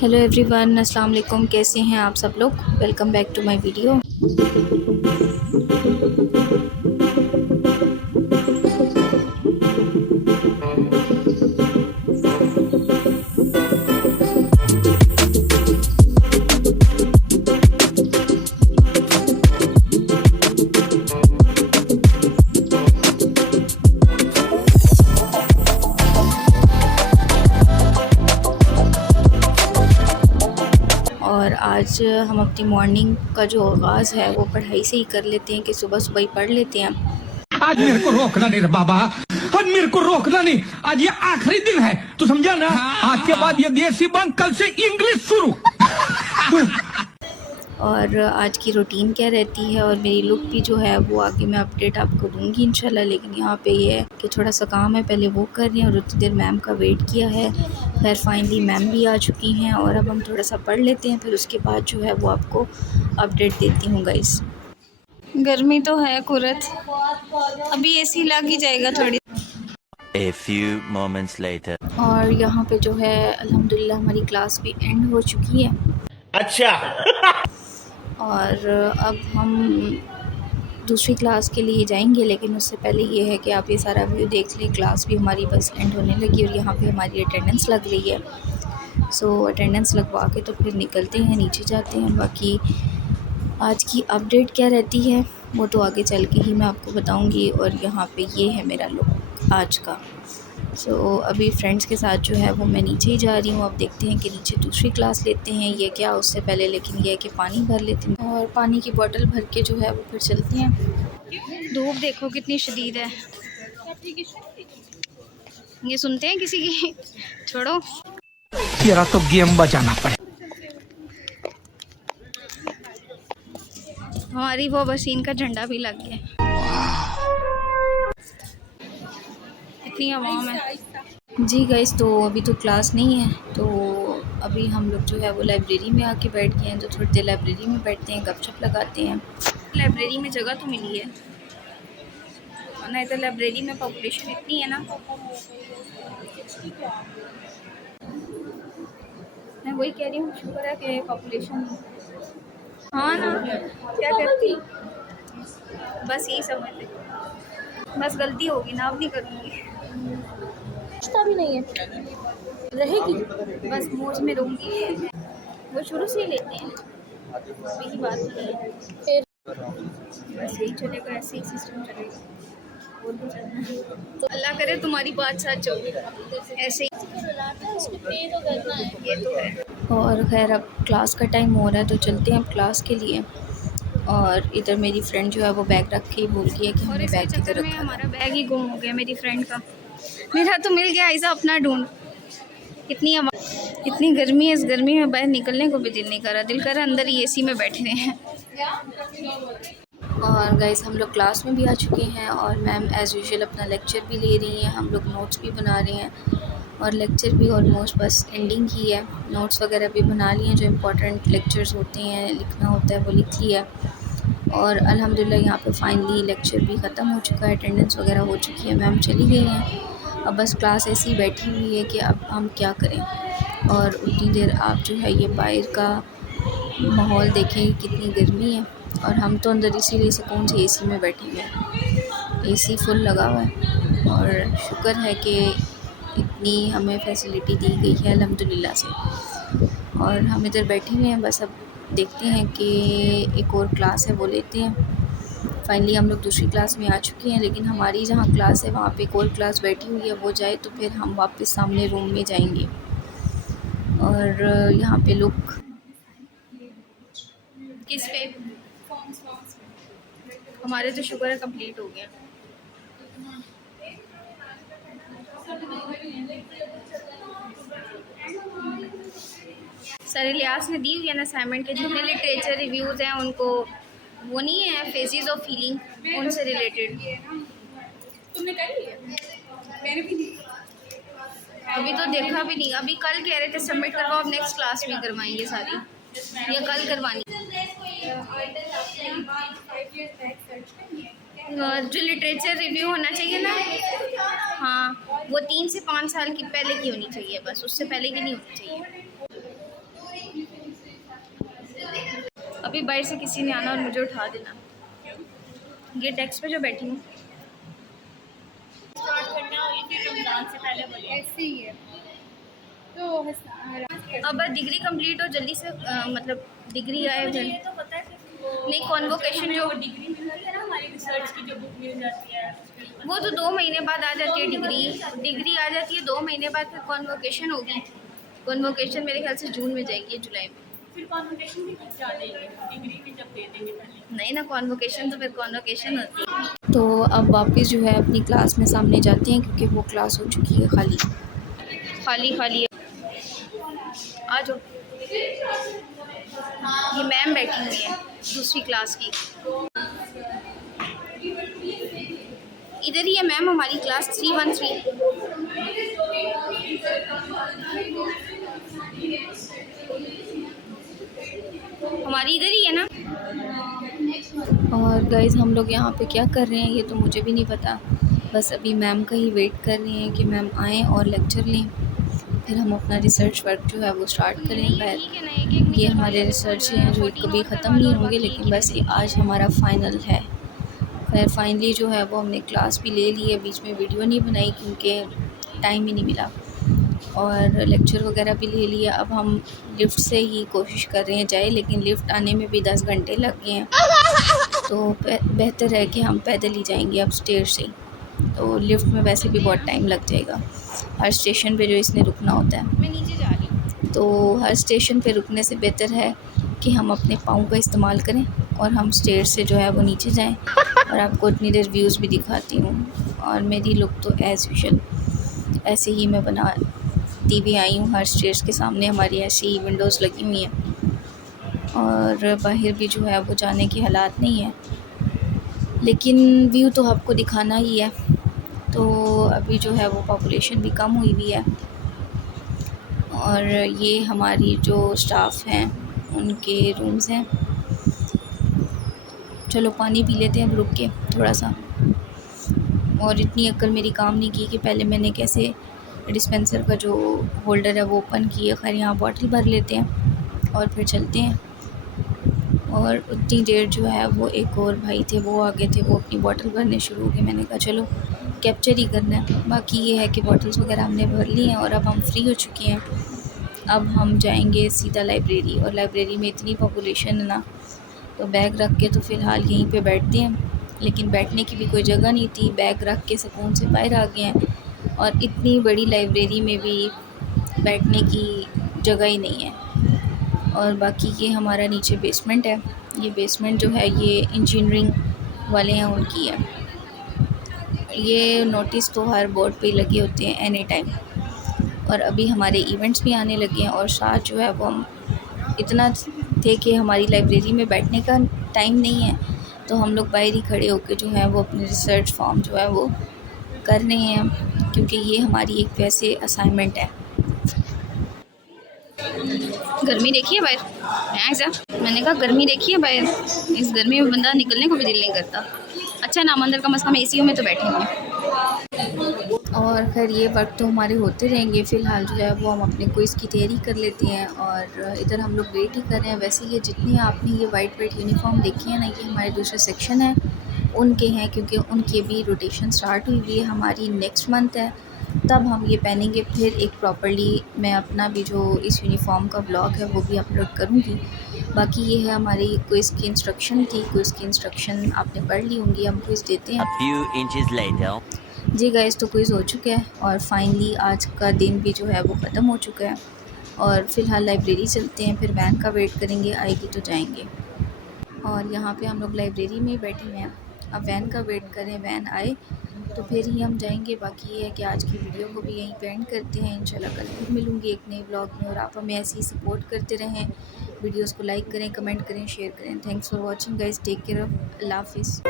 Hello everyone, अस्सलाम वालेकुम। कैसे हैं आप सब लोग? Welcome back to my video. और आज हम अपनी मॉर्निंग का जो आगाज़ है वो पढ़ाई से ही कर लेते हैं कि सुबह सुबह ही पढ़ लेते हैं। आज मेरे को रोकना नहीं रे बाबा, आज मेरे को रोकना नहीं। आज ये आखिरी दिन है, तू समझा ना? आज के बाद ये देसी बंद, कल से इंग्लिश शुरू। और आज की रूटीन क्या रहती है और मेरी लुक भी जो है वो आगे मैं अपडेट आपको दूंगी इंशाल्लाह। लेकिन यहाँ पे ये है कि थोड़ा सा काम है, पहले वो कर रही हैं और उतनी देर मैम का वेट किया है। फिर फाइनली मैम भी आ चुकी हैं और अब हम थोड़ा सा पढ़ लेते हैं, फिर उसके बाद जो है वो आपको अपडेट देती हूँ गाइस। गर्मी तो है कुरत, अभी एसी लग ही जाएगा थोड़ी। A few moments later. और यहाँ पे जो है अल्हम्दुलिल्लाह हमारी क्लास भी एंड हो चुकी है। अच्छा। और अब हम दूसरी क्लास के लिए जाएंगे, लेकिन उससे पहले ये है कि आप ये सारा व्यू देख लें। क्लास भी हमारी बस एंड होने लगी और यहाँ पे हमारी अटेंडेंस लग रही है। सो अटेंडेंस लगवा के तो फिर निकलते हैं, नीचे जाते हैं। बाकी आज की अपडेट क्या रहती है वो तो आगे चल के ही मैं आपको बताऊंगी। और यहाँ पे ये है मेरा लुक आज का। सो अभी फ्रेंड्स के साथ जो है वो मैं नीचे ही जा रही हूँ। अब देखते हैं कि नीचे दूसरी क्लास लेते हैं ये क्या उससे पहले, लेकिन ये है कि पानी भर लेते हैं और पानी की बोतल भर के जो है वो फिर चलते हैं। धूप देखो कितनी शदीद है। ये सुनते हैं किसी की? छोड़ो, तेरा तो गेम बजाना पड़े। हमारी वो बसीन का झंडा भी लग गया। इतनी आवाम है जी गाइस। तो अभी तो क्लास नहीं है, तो अभी हम लोग जो है वो लाइब्रेरी में आके बैठ गए हैं। तो थोड़ी देर लाइब्रेरी में बैठते हैं, गपशप लगाते हैं। लाइब्रेरी में जगह तो मिली है, नहीं तो लाइब्रेरी में पॉपुलेशन इतनी है ना। मैं वही कह रही हूँ, शुक्र है कि पॉपुलेशन। हाँ ना, क्या करती, बस यही समझ ले। बस गलती होगी ना, अब नहीं करूँगी। भी नहीं है, रहेगी बस मौज में रहूँगी। वो शुरू से ही लेते हैं, यही बात नहीं है। फिर बस यही चलेगा, ऐसे ही सिस्टम चलेगा। और भी चलना है तो अल्लाह करे तुम्हारी बात सच चले ऐसे ही। पे तो करना है, ये तो है। और खैर अब क्लास का टाइम हो रहा है तो चलते हैं अब क्लास के लिए। और इधर मेरी फ्रेंड जो है वो बैग रख के ही भूल गई है कि हमने बैग किधर रखा। हमारा बैग ही गुम हो गया मेरी फ्रेंड का। मेरा तो मिल गया, ऐसा अपना ढूंढ। इतनी गर्मी है, इस गर्मी में बाहर निकलने को भी दिल नहीं कर रहा, दिल कर रहा अंदर ही एसी में बैठे हैं। और गाइस हम लोग क्लास में भी आ चुके हैं और मैम एज़ यूजुअल अपना लेक्चर भी ले रही हैं। हम लोग नोट्स भी बना रहे हैं और लेक्चर भी ऑलमोस्ट बस एंडिंग ही है। नोट्स वगैरह भी बना लिए हैं, जो इम्पोर्टेंट लेक्चर्स होते हैं लिखना होता है वो लिख लिया। और अल्हम्दुलिल्लाह यहाँ पे फाइनली लेक्चर भी ख़त्म हो चुका है, अटेंडेंस वगैरह हो चुकी है, मैम चली गई हैं। अब बस क्लास ऐसी ही बैठी हुई है कि अब हम क्या करें। और उतनी देर आप जो है ये बाहर का माहौल देखें, कितनी गर्मी है। और हम तो अंदर इसीलिए सुकून से एसी में बैठे हुए हैं, एसी फुल लगा हुआ है। और शुक्र है कि इतनी हमें फैसिलिटी दी गई है अल्हम्दुलिल्लाह से। और हम इधर बैठे हुए हैं, बस अब देखते हैं कि एक और क्लास है वो लेते हैं। फाइनली हम लोग दूसरी क्लास में आ चुके हैं, लेकिन हमारी जहाँ क्लास है वहाँ पे एक और क्लास बैठी हुई है, वो जाए तो फिर हम वापस सामने रूम में जाएंगे। और यहाँ पे लोग किस पे हमारे तो शुक्र है कंप्लीट हो गया। सर इलियास ने दी हुई है ना असाइनमेंट के जितने लिटरेचर रिव्यूज़ हैं उनको, वो नहीं है फेजेस ऑफ फीलिंग, उनसे रिलेटेड। तुमने कर लिया? मैंने भी नहीं, अभी तो देखा भी नहीं। अभी कल कह रहे थे सबमिट करवाओ, अब नेक्स्ट क्लास में करवाएंगे सारी, या कल करवानी। जो लिटरेचर रिव्यू होना चाहिए ना, हाँ वो 3 से 5 साल की पहले की होनी चाहिए, बस उससे पहले की नहीं होनी चाहिए। अभी बाहर से किसी ने आना और मुझे उठा देना। ये डेस्क पे जो बैठी हूँ ऐसे ही है तो अब डिग्री कंप्लीट हो जल्दी से मतलब डिग्री आए जल्दी। तो पता है नहीं कॉन्वोकेशन जो डिग्री मिलती है ना हमारी रिसर्च की जो बुक मिल जाती है वो तो 2 महीने बाद आ जाती है। डिग्री आ जाती है 2 महीने बाद, फिर कॉन्वोकेशन होगी। कॉन्वोकेशन मेरे ख्याल से जून में जाएगी, जुलाई में। फिर कॉन्वोकेशन भी कुछ आ जाएगी, डिग्री भी जब दे देंगे पहले। नहीं ना, कॉन्वोकेशन तो फिर कॉन्वोकेशन होती है। तो अब वापस जो है अपनी क्लास में सामने जाते हैं क्योंकि वो क्लास हो चुकी है खाली खाली है। आ जाओ, ये मैम बैठी हुई है दूसरी क्लास की। इधर ही है मैम, हमारी क्लास 313। हमारी इधर ही है ना। और गाइज़ हम लोग यहाँ पे क्या कर रहे हैं ये तो मुझे भी नहीं पता, बस अभी मैम का ही वेट कर रहे हैं कि मैम आएँ और लेक्चर लें, फिर हम अपना रिसर्च वर्क जो है वो स्टार्ट करें। ये हमारे रिसर्च हैं जो कभी ख़त्म नहीं होंगे, लेकिन बस ये आज हमारा फ़ाइनल है। खैर फाइनली जो है वो हमने क्लास भी ले ली है, बीच में वीडियो नहीं बनाई क्योंकि टाइम ही नहीं मिला, और लेक्चर वगैरह भी ले लिया। अब हम लिफ़्ट से ही कोशिश कर रहे हैं जाए, लेकिन लिफ़्ट आने में भी 10 घंटे लग गए हैं, तो बेहतर है कि हम पैदल ही जाएंगे अब स्टेयर से ही। तो लिफ़्ट में वैसे भी बहुत टाइम लग जाएगा, हर स्टेशन पे जो इसने रुकना होता है। मैं नीचे जा रही हूँ, तो हर स्टेशन पे रुकने से बेहतर है कि हम अपने पाँव का इस्तेमाल करें और हम स्टेयर से जो है वो नीचे जाएं। और आपको इतनी देर व्यूज़ भी दिखाती हूँ। और मेरी लुक तो एज़ यूजुअल ऐसे ही मैं बनाती हुई आई हूँ। हर स्टेयर्स के सामने हमारी ऐसी विंडोज़ लगी हुई हैं और बाहर भी जो है वो जाने के हालात नहीं है, लेकिन व्यू तो आपको दिखाना ही है। तो अभी जो है वो पॉपुलेशन भी कम हुई हुई है, और ये हमारी जो स्टाफ हैं उनके रूम्स हैं। चलो पानी पी लेते हैं अब रुक के थोड़ा सा। और इतनी अक्ल मेरी काम नहीं की कि पहले मैंने कैसे डिस्पेंसर का जो होल्डर है वो ओपन किया। खैर यहाँ बॉटल भर लेते हैं और फिर चलते हैं। और उतनी देर जो है वो एक और भाई थे वो आगे थे, वो अपनी बॉटल भरने शुरू हो गए। मैंने कहा चलो कैप्चर ही करना है। बाकी ये है कि बॉटल्स वगैरह हमने भर ली हैं और अब हम फ्री हो चुके हैं। अब हम जाएंगे सीधा लाइब्रेरी, और लाइब्रेरी में इतनी पॉपुलेशन है ना, तो बैग रख के तो फ़िलहाल यहीं पे बैठते हैं, लेकिन बैठने की भी कोई जगह नहीं थी। बैग रख के सुकून से बाहर आ गए हैं, और इतनी बड़ी लाइब्रेरी में भी बैठने की जगह ही नहीं है। और बाकी ये हमारा नीचे बेसमेंट है। ये बेसमेंट जो है ये इंजीनियरिंग वाले हैं उनकी है। ये नोटिस तो हर बोर्ड पे लगे होते हैं एनी टाइम। और अभी हमारे इवेंट्स भी आने लगे हैं, और साथ जो है वो हम इतना थे कि हमारी लाइब्रेरी में बैठने का टाइम नहीं है, तो हम लोग बाहर ही खड़े होकर जो है वो अपने रिसर्च फॉर्म जो है वो कर रहे हैं, क्योंकि ये हमारी एक वैसे असाइनमेंट है। गर्मी देखिए बाहर, ऐसा मैंने कहा गर्मी देखिए बाहर। इस गर्मी में बंदा निकलने को भी दिल नहीं करता। अच्छा नाम अंदर कम से कम एसीओ में तो बैठे हैं। और खैर ये वर्क तो हमारे होते रहेंगे। फ़िलहाल जो है वो हम अपने क्विज़ की तैयारी कर लेते हैं, और इधर हम लोग वेट ही कर रहे हैं। वैसे ये जितनी आपने ये वाइट यूनिफॉर्म देखी है ना, ये हमारे दूसरे सेक्शन है उनके हैं, क्योंकि उनकी भी रोटेशन स्टार्ट हुई हुई है। हमारी नेक्स्ट मंथ है, तब हम ये पहनेंगे। फिर एक प्रॉपर्ली मैं अपना भी जो इस यूनिफॉर्म का ब्लॉग है वो भी अपलोड करूँगी। बाकी ये है हमारी क्विज़ की इंस्ट्रक्शन थी। क्विज़ की इंस्ट्रक्शन आपने पढ़ ली होंगी। हम क्विज़ देते हैं। A few inches later. जी गाइस, तो क्विज़ हो चुका है, और फाइनली आज का दिन भी जो है वो ख़त्म हो चुका है। और फ़िलहाल लाइब्रेरी चलते हैं, फिर वैन का वेट करेंगे, आएगी तो जाएंगे। और यहाँ पे हम लोग लाइब्रेरी में ही बैठे हुए हैं। अब वैन का वेट करें, वैन आए तो फिर ही हम जाएंगे। बाकी ये है कि आज की वीडियो को भी यहीं पे एंड करते हैं। इंशाल्लाह कल फिर मिलूँगी एक नए ब्लॉग में, और आप हमें ऐसे ही सपोर्ट करते रहें। वीडियोस को लाइक करें, कमेंट करें, शेयर करें। Thanks for watching guys, take care, अल्लाह हाफिज़।